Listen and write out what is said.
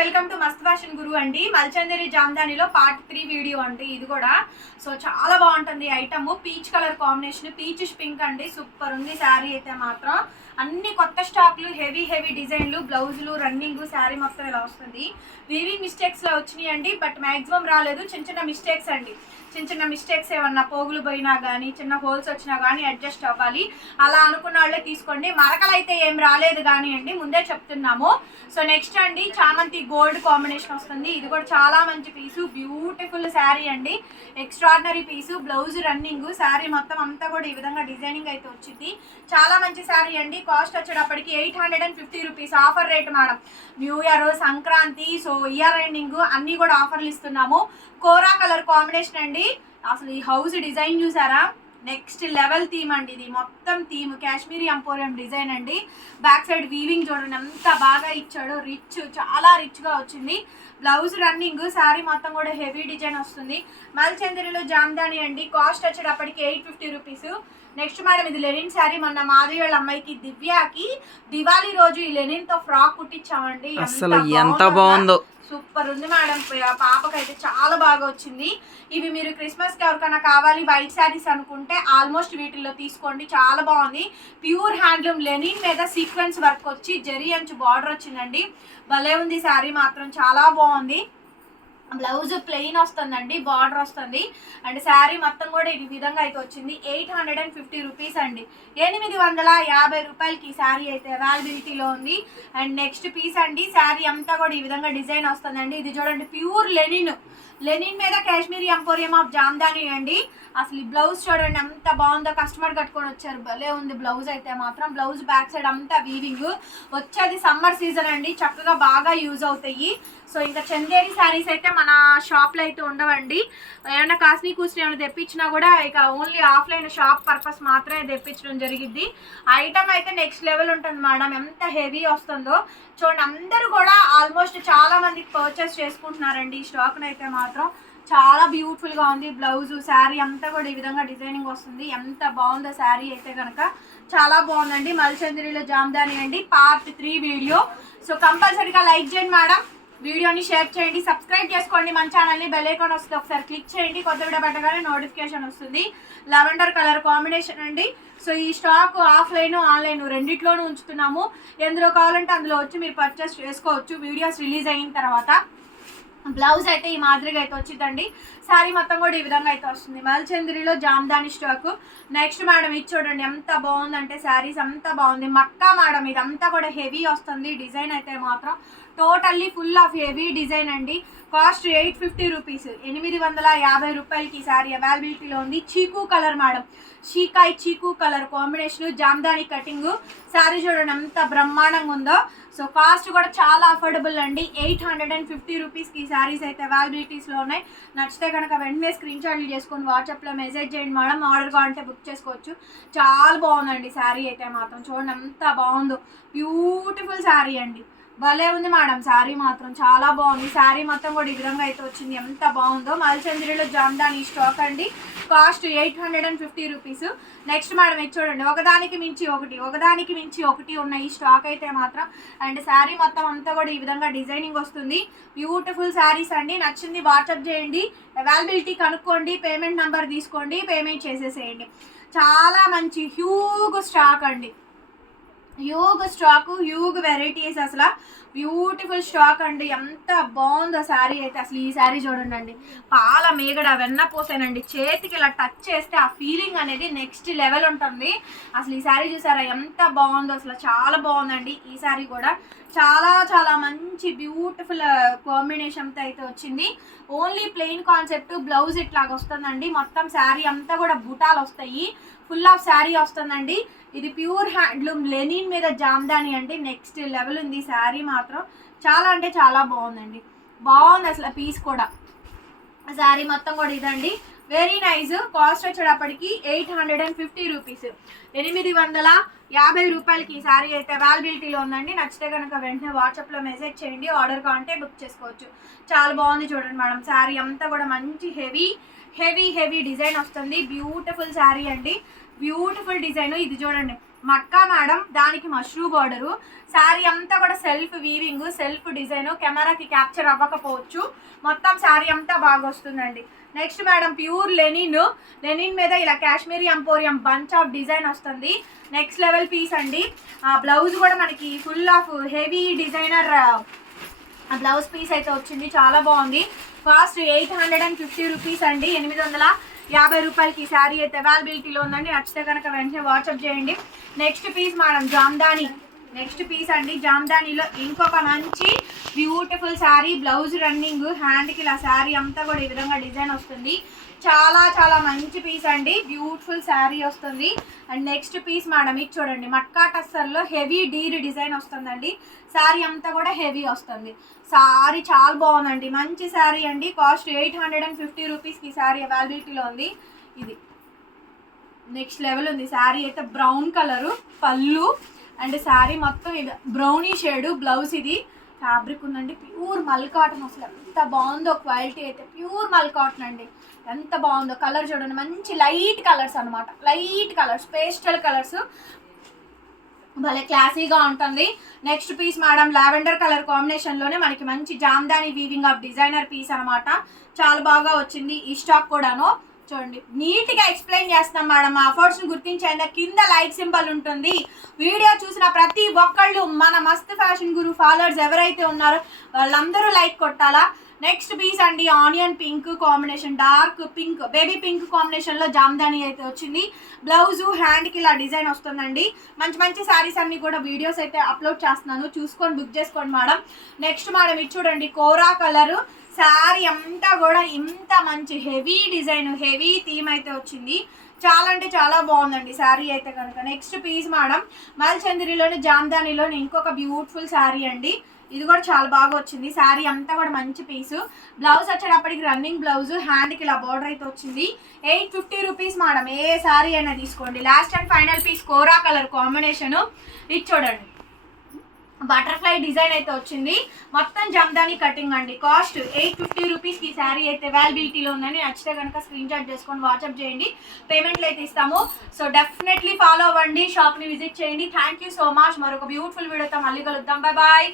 Welcome to Mast fashion guru అండి. మల్చందరి జామ్దానిలో పార్ట్ త్రీ వీడియో అండి ఇది కూడా. సో చాలా బాగుంటుంది item peach colour combination peach pink అండి. సూపర్ ఉంది. శారీ అయితే మాత్రం. అన్ని కొత్త స్టాక్లు హెవీ హెవీ డిజైన్లు బ్లౌజులు రన్నింగ్ శారీ మొత్తం ఇలా వస్తుంది. వీవింగ్ మిస్టేక్స్లో వచ్చినాయి అండి బట్ మ్యాక్సిమం రాలేదు. చిన్న చిన్న మిస్టేక్స్ అండి. చిన్న చిన్న మిస్టేక్స్ ఏమన్నా పోగులు పోయినా కానీ చిన్న హోల్స్ వచ్చినా కానీ అడ్జస్ట్ అవ్వాలి. అలా అనుకున్న వాళ్ళే తీసుకోండి. మరకలు అయితే ఏం రాలేదు కానీ అండి ముందే చెప్తున్నాము. సో నెక్స్ట్ అండి చామంతి గోల్డ్ కాంబినేషన్ వస్తుంది. ఇది కూడా చాలా మంచి పీసు. బ్యూటిఫుల్ శారీ అండి. Extraordinary piece blouse running sari మొత్తం అంతా కూడా ఈ విధంగా డిజైనింగ్ అయితే వచ్చింది. చాలా మంచి శారీ అండి. కాస్ట్ వచ్చేటప్పటికి eight hundred and fifty rupees offer rate madam. New year Sankranti so year ending అన్నీ కూడా ఆఫర్లు ఇస్తున్నాము. కోరా కలర్ కాంబినేషన్ అండి. అసలు ఈ హౌస్ డిజైన్ చూసారా? నెక్స్ట్ లెవెల్ థీమ్ అండి ఇది. మొత్తం థీమ్ కాశ్మీరీ ఎంపోరియం డిజైన్ అండి. బ్యాక్ సైడ్ వీవింగ్ చూడండి ఎంత బాగా ఇచ్చాడు. రిచ్ చాలా రిచ్గా వచ్చింది. బ్లౌజ్ రన్నింగ్ శారీ మొత్తం కూడా హెవీ డిజైన్ వస్తుంది. మల్చందరిలో జామ్దాని అండి. కాస్ట్ వచ్చేటప్పటికి eight fifty rupees. Next madam ఇది లెనిన్ శారీ మొన్న మాధవి వాళ్ళ అమ్మాయికి దివ్యాకి దివాళీ రోజు ఈ లెనిన్తో ఫ్రాక్ కుట్టించామండి. అసలు ఎంత బాగుందో సూపర్ ఉంది మేడం ప- పాపకైతే చాలా బాగా వచ్చింది. ఇవి మీరు క్రిస్మస్కి ఎవరికైనా కావాలి వైట్ శారీస్ అనుకుంటే ఆల్మోస్ట్ వీటిల్లో తీసుకోండి. చాలా బాగుంది. ప్యూర్ హ్యాండ్లూమ్ లెనిన్ మీద సీక్వెన్స్ వర్క్ వచ్చి జరీ అంచు బార్డర్ వచ్చిందండి. భలే ఉంది శారీ మాత్రం. చాలా బాగుంది. బ్లౌజ్ ప్లెయిన్ వస్తుందండి బార్డర్ వస్తుంది. అండ్ శారీ మొత్తం కూడా ఈ విధంగా అయితే వచ్చింది. Eight hundred and fifty rupees అండి. ఎనిమిది వందల యాభై రూపాయలకి ఈ శారీ అయితే అవైలబిలిటీలో ఉంది. అండ్ నెక్స్ట్ పీస్ అండి శారీ అంతా కూడా ఈ విధంగా డిజైన్ వస్తుందండి. ఇది చూడండి ప్యూర్ లెనిన్. లెనిన్ మీద కాశ్మీర్ ఎంపోరియం ఆఫ్ జామ్దాని అండి. అసలు ఈ బ్లౌజ్ చూడండి ఎంత బాగుందో కస్టమర్ కట్టుకొని వచ్చారు. భలే ఉంది బ్లౌజ్ అయితే మాత్రం. బ్లౌజ్ బ్యాక్ సైడ్ అంతా వీవింగ్ వచ్చేది సమ్మర్ సీజన్ అండి. చక్కగా బాగా యూజ్ అవుతాయి. సో ఇంకా చందేరి శారీస్ అయితే మన షాప్లో అయితే ఉండవండి. ఏమైనా కాస్ట్లీ కూస్ట్లీ ఏమైనా తెప్పించినా కూడా ఇక ఓన్లీ ఆఫ్లైన్ షాప్ పర్పస్ మాత్రమే తెప్పించడం జరిగింది ఐటమ్ అయితే నెక్స్ట్ లెవెల్ ఉంటుంది మేడం ఎంత హెవీ వస్తుందో. చూడండి అందరూ కూడా ఆల్మోస్ట్ చాలా మందికి పర్చేస్ చేసుకుంటున్నారండి. ఈ స్టాక్ని అయితే మాత్రం చాలా బ్యూటిఫుల్గా ఉంది. బ్లౌజ్ శారీ అంతా కూడా ఈ విధంగా డిజైనింగ్ వస్తుంది. ఎంత బాగుందో శారీ అయితే కనుక చాలా బాగుందండి. మల్చంద్రిలో జామ్దాని అండి. పార్ట్ త్రీ వీడియో సో కంపల్సరీగా లైక్ చేయండి మేడం వీడియోని షేర్ చేయండి సబ్స్క్రైబ్ చేసుకోండి. మన ఛానల్ని బెల్ ఐకాన్ వస్తుంది. ఒకసారి క్లిక్ చేయండి. కొత్త వీడియో పెట్టగానే నోటిఫికేషన్ వస్తుంది. లెవెండర్ కలర్ కాంబినేషన్ అండి. సో ఈ స్టాక్ ఆఫ్లైన్ ఆన్లైన్ రెండిట్లోనూ ఉంచుతున్నాము. ఎందులో కావాలంటే అందులో వచ్చి మీరు పర్చేస్ చేసుకోవచ్చు. వీడియోస్ రిలీజ్ అయిన తర్వాత బ్లౌజ్ అయితే ఈ మాదిరిగా అయితే వచ్చిందండి శారీ మొత్తం కూడా ఈ విధంగా అయితే వస్తుంది. మల్చంద్రిలో జామ్దాని స్టాక్. నెక్స్ట్ మేడం ఇది చూడండి. ఎంత బాగుందంటే శారీస్ అంత బాగుంది. మక్కా మేడం ఇదంతా కూడా హెవీ వస్తుంది. డిజైన్ అయితే మాత్రం totally full of heavy design అండి. Cost eight fifty rupees. ఎనిమిది వందల యాభై రూపాయలకి ఈ శారీ అవైలబిలిటీలో ఉంది. చీకు కలర్ మేడం. షీకాయ్ చీకు colour combination Jamdani cutting. Sari చూడండి ఎంత బ్రహ్మాండంగా ఉందో. సో కాస్ట్ కూడా చాలా అఫోర్డబుల్ అండి. ఎయిట్ హండ్రెడ్ అండ్ ఫిఫ్టీ రూపీస్కి ఈ శారీస్ అయితే అవైలబిలిటీస్లో ఉన్నాయి. నచ్చితే కనుక వెంటనే స్క్రీన్ షాట్లు చేసుకొని వాట్సాప్లో మెసేజ్ చేయండి మేడం. ఆర్డర్ కావాలంటే బుక్ చేసుకోవచ్చు. చాలా బాగుందండి శారీ అయితే మాత్రం. చూడండి ఎంత బాగుందో. బ్యూటిఫుల్ శారీ అండి. భలే ఉంది మేడం. శారీ మాత్రం చాలా బాగుంది. శారీ మొత్తం కూడా ఈ విధంగా అయితే వచ్చింది. ఎంత బాగుందో. మల్చంద్రిలో జామ్దాని స్టాక్ అండి. Cost eight hundred and fifty rupees. Next madam ఇది చూడండి. ఒకదానికి మించి ఒకటి ఒకదానికి మించి ఒకటి ఉన్న ఈ స్టాక్ అయితే మాత్రం అండ్ శారీ మొత్తం అంతా కూడా ఈ విధంగా డిజైనింగ్ వస్తుంది. బ్యూటిఫుల్ శారీస్ అండి. నచ్చింది వాట్సాప్ చేయండి. అవైలబిలిటీ కనుక్కోండి. పేమెంట్ నెంబర్ తీసుకోండి. పేమెంట్ చేసేసేయండి. చాలా మంచి హ్యూగ్ స్టాక్ అండి. హ్యూగ్ స్టాక్ హ్యూగ్ వెరైటీస్ అసలు. బ్యూటిఫుల్ స్టాక్ అండి. ఎంత బాగుందో శారీ అయితే అసలు ఈ శారీ చూడండి అండి పాల మేగడ వెన్న పోసానండి. చేతికి ఇలా టచ్ చేస్తే ఆ ఫీలింగ్ అనేది నెక్స్ట్ లెవెల్ ఉంటుంది. అసలు ఈ శారీ చూసారా? ఎంత బాగుందో అసలు. చాలా బాగుందండి ఈ శారీ కూడా. చాలా చాలా మంచి బ్యూటిఫుల్ uh, కాంబినేషన్తో అయితే వచ్చింది. ఓన్లీ ప్లెయిన్ కాన్సెప్ట్ బ్లౌజ్ ఇట్లాగా వస్తుందండి. మొత్తం శారీ అంతా కూడా బుటాలు వస్తాయి. ఫుల్ ఆఫ్ శారీ వస్తుందండి. ఇది ప్యూర్ హ్యాండ్లూమ్ లెనిన్ మీద జామ్దాని అండి. నెక్స్ట్ లెవెల్ ఉంది శారీ మాత్రం. చాలా అంటే చాలా బాగుందండి. బాగుంది అసలు పీస్ కూడా. శారీ మొత్తం కూడా ఇదండి. Very nice. కాస్ట్ వచ్చేటప్పటికి eight hundred and fifty rupees. ఎనిమిది వందల యాభై రూపాయలకి ఈ శారీ అయితే అవైలబిలిటీలో ఉందండి. నచ్చితే కనుక వెంటనే వాట్సాప్లో మెసేజ్ చేయండి. ఆర్డర్ కావాలంటే బుక్ చేసుకోవచ్చు. చాలా బాగుంది చూడండి మేడం శారీ అంతా కూడా మంచి హెవీ హెవీ హెవీ డిజైన్ వస్తుంది. బ్యూటిఫుల్ శారీ అండి. బ్యూటిఫుల్ డిజైన్ ఇది చూడండి. మక్కా మేడం దానికి మష్రూ బార్డరు శారీ అంతా కూడా సెల్ఫ్ వీవింగ్ సెల్ఫ్ డిజైన్ కెమెరాకి క్యాప్చర్ అవ్వకపోవచ్చు. మొత్తం శారీ అంతా బాగా వస్తుందండి. Next madam pure linen. Linen మీద ఇలా Kashmiri emporium bunch of design వస్తుంది. నెక్స్ట్ లెవెల్ పీస్ అండి. ఆ బ్లౌజ్ కూడా మనకి ఫుల్ ఆఫ్ హెవీ డిజైనర్ ఆ బ్లౌజ్ పీస్ అయితే వచ్చింది. చాలా బాగుంది. Cost eight hundred and fifty rupees అండి. ఎనిమిది వందల యాభై రూపాయలకి శారీ అయితే అవైలబిలిటీలో ఉందండి. నచ్చితే కనుక వెంటనే వాట్సాప్ చేయండి. Next piece madam Jamdani next piece అండి. జామ్దానీలో ఇంకొక మంచి బ్యూటిఫుల్ శారీ బ్లౌజ్ రన్నింగ్ హ్యాండ్కి ఇలా శారీ అంతా కూడా ఈ విధంగా డిజైన్ వస్తుంది. చాలా చాలా మంచి పీస్ అండి. బ్యూటిఫుల్ శారీ వస్తుంది. అండ్ నెక్స్ట్ పీస్ మేడం ఇది చూడండి. మట్కా టస్సర్లో హెవీ డీర్ డిజైన్ వస్తుందండి. శారీ అంతా కూడా హెవీ వస్తుంది. శారీ చాలా బాగుందండి. మంచి శారీ అండి. Cost eight hundred and fifty రూపీస్కి ఈ శారీ అవైలబిలిటీలో ఉంది. ఇది నెక్స్ట్ లెవెల్ ఉంది. శారీ అయితే బ్రౌన్ కలరు పళ్ళు అండ్ శారీ మొత్తం ఇది బ్రౌనీ షేడు బ్లౌజ్ ఇది. ఫ్యాబ్రిక్ ఉందండి. ప్యూర్ మల్ కాటన్ అసలు ఎంత బాగుందో క్వాలిటీ అయితే ప్యూర్ మల్ కాటన్ అండి. ఎంత బాగుందో కలర్ చూడండి. మంచి లైట్ కలర్స్ అన్నమాట. Light colours pastel colours. భలే క్లాసీగా ఉంటుంది. Next piece madam lavender colour కాంబినేషన్లోనే మనకి మంచి Jamdani weaving of designer piece అనమాట చాలా బాగా వచ్చింది ఈ స్టాక్ కూడాను. చూడండి. నీట్గా ఎక్స్ప్లెయిన్ చేస్తాం మేడం. ఆ అఫోర్డ్స్ని గుర్తించేందుకు కింద లైక్ సింబల్ ఉంటుంది. వీడియో చూసిన ప్రతి ఒక్కళ్ళు మన మస్త్ ఫ్యాషన్ గురు ఫాలోవర్స్ ఎవరైతే ఉన్నారో వాళ్ళందరూ లైక్ కొట్టాలా? నెక్స్ట్ పీస్ అండి onion pink combination dark pink baby pink కాంబినేషన్లో జామ్దాని అయితే వచ్చింది. బ్లౌజ్ హ్యాండ్కి ఇలా డిజైన్ వస్తుందండి. మంచి మంచి శారీస్ అన్ని కూడా వీడియోస్ అయితే అప్లోడ్ చేస్తున్నాను. చూసుకొని బుక్ చేసుకోండి మేడం. నెక్స్ట్ మేడం ఇది చూడండి కోరా కలర్ శారీ అంతా కూడా ఇంత మంచి హెవీ డిజైన్ హెవీ థీమ్ అయితే వచ్చింది. చాలా అంటే చాలా బాగుందండి శారీ అయితే కనుక. నెక్స్ట్ పీస్ మేడం మల్చందిరిలోని జామ్దానిలోని ఇంకొక బ్యూటిఫుల్ శారీ అండి. ఇది కూడా చాలా బాగా వచ్చింది. శారీ అంతా కూడా మంచి పీసు బ్లౌజ్ వచ్చేటప్పటికి రన్నింగ్ బ్లౌజ్ హ్యాండ్కి ఇలా బార్డర్ అయితే వచ్చింది. ఎయిట్ ఫిఫ్టీ రూపీస్ మేడం ఏ శారీ అయినా తీసుకోండి. Last and final piece kora colour combination ఇది చూడండి. బటర్ఫ్లై డిజైన్ అయితే వచ్చింది. మొత్తం జమ్దాని కటింగ్ అండి. కాస్ట్ ఎయిట్ ఫిఫ్టీ రూపీస్కి ఈ శారీ అయితే అవైలబిలిటీలో ఉందని నచ్చితే కనుక స్క్రీన్ షాట్ చేసుకొని వాట్సాప్ చేయండి. పేమెంట్లు అయితే ఇస్తాము. సో డెఫినెట్లీ ఫాలో అవ్వండి. షాప్ని విజిట్ చేయండి. థ్యాంక్ యూ సో మచ్ మరొక బ్యూటిఫుల్ వీడియోతో మళ్ళీ కలుద్దాం. Bye bye